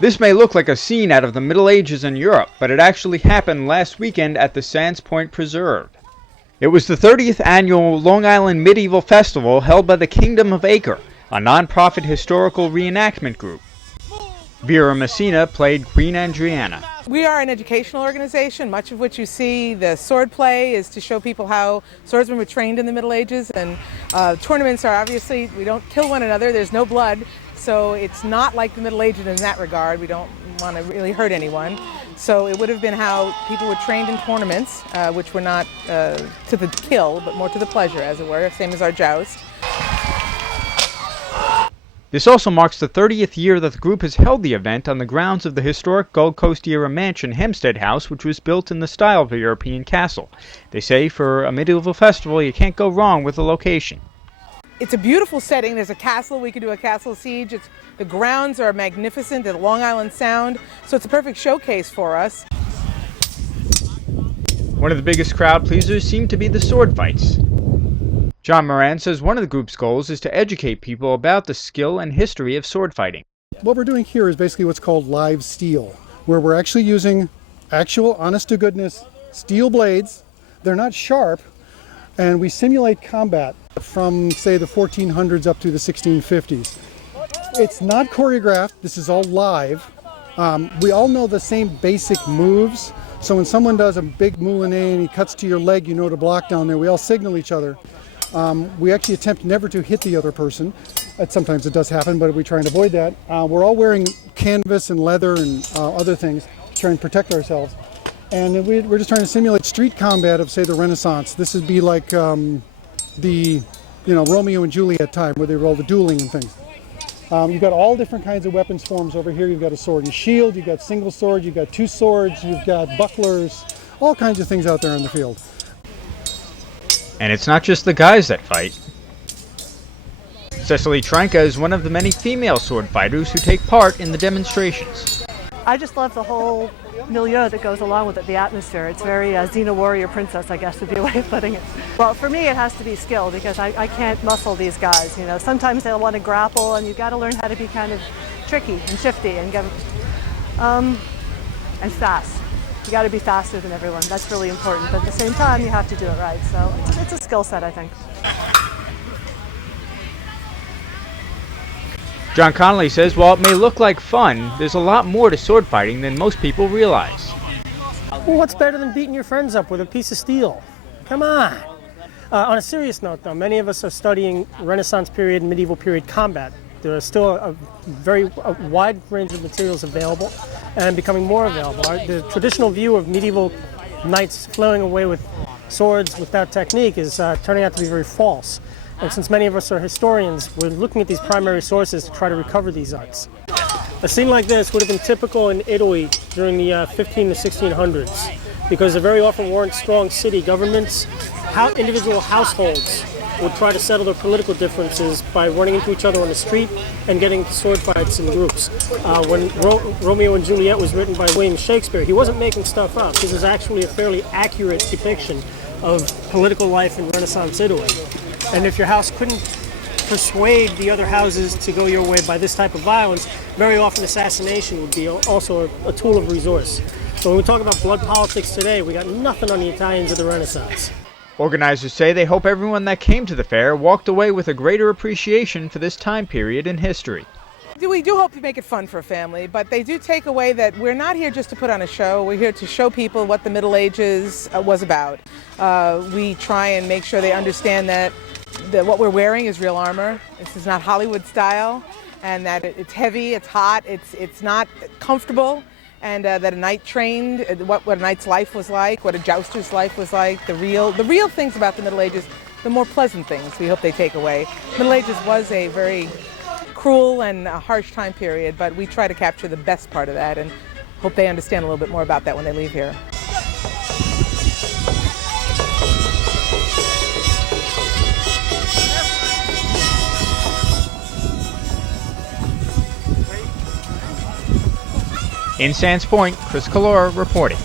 This may look like a scene out of the Middle Ages in Europe, but it actually happened last weekend at the Sands Point Preserve. It was the 30th annual Long Island Medieval Festival held by the Kingdom of Acre, a non-profit historical reenactment group. Vera Messina played Queen Andriana. We are an educational organization, much of which you see the sword play is to show people how swordsmen were trained in the Middle Ages, and tournaments are obviously, we don't kill one another, there's no blood, so it's not like the Middle Ages in that regard. We don't want to really hurt anyone. So it would have been how people were trained in tournaments, which were not to the kill, but more to the pleasure, as it were, same as our joust. This also marks the 30th year that the group has held the event on the grounds of the historic Gold Coast-era mansion Hempstead House, which was built in the style of a European castle. They say for a medieval festival, you can't go wrong with the location. It's a beautiful setting. There's a castle. We could do a castle siege. The grounds are magnificent. The Long Island Sound. So it's a perfect showcase for us. One of the biggest crowd pleasers seemed to be the sword fights. John Moran says one of the group's goals is to educate people about the skill and history of sword fighting. What we're doing here is basically what's called live steel, where we're actually using actual, honest-to-goodness steel blades. They're not sharp, and we simulate combat from, say, the 1400s up to the 1650s. It's not choreographed. This is all live. We all know the same basic moves, so when someone does a big moulinet and he cuts to your leg, you know to block down there. We all signal each other. We actually attempt never to hit the other person. Sometimes it does happen, but we try and avoid that. We're all wearing canvas and leather and other things to try and protect ourselves. And we're just trying to simulate street combat of, say, the Renaissance. This would be like the Romeo and Juliet time, where they were all the dueling and things. You've got all different kinds of weapons forms over here. You've got a sword and shield, you've got single sword, you've got two swords, you've got bucklers, all kinds of things out there in the field. And it's not just the guys that fight. Cecily Tranka is one of the many female sword fighters who take part in the demonstrations. I just love the whole milieu that goes along with it, the atmosphere. It's very Xena warrior princess, I guess would be a way of putting it. Well, for me it has to be skill, because I can't muscle these guys. Sometimes they'll want to grapple, and you've got to learn how to be kind of tricky and shifty and and fast. You got to be faster than everyone. That's really important. But at the same time, you have to do it right. So it's a skill set, I think. John Connolly says while it may look like fun, there's a lot more to sword fighting than most people realize. Well, what's better than beating your friends up with a piece of steel? Come on. On a serious note, though, many of us are studying Renaissance period and medieval period combat. There are still a wide range of materials available and becoming more available. The traditional view of medieval knights flowing away with swords without technique is turning out to be very false. And since many of us are historians, we're looking at these primary sources to try to recover these arts. A scene like this would have been typical in Italy during the 15 to 1600s, because there very often weren't strong city governments. Individual households would try to settle their political differences by running into each other on the street and getting into sword fights in groups. When Romeo and Juliet was written by William Shakespeare, he wasn't making stuff up. This is actually a fairly accurate depiction of political life in Renaissance Italy. And if your house couldn't persuade the other houses to go your way by this type of violence, very often assassination would be also a tool of resource. So when we talk about blood politics today, we got nothing on the Italians of the Renaissance. Organizers say they hope everyone that came to the fair walked away with a greater appreciation for this time period in history. We do hope to make it fun for a family, but they do take away that we're not here just to put on a show. We're here to show people what the Middle Ages was about. We try and make sure they understand that what we're wearing is real armor. This is not Hollywood style, and that it's heavy, it's hot, it's not comfortable, and that a knight trained, what a knight's life was like, what a jouster's life was like, the real things about the Middle Ages, the more pleasant things we hope they take away. Middle Ages was a very cruel and harsh time period, but we try to capture the best part of that and hope they understand a little bit more about that when they leave here. In Sands Point, Chris Collora reporting.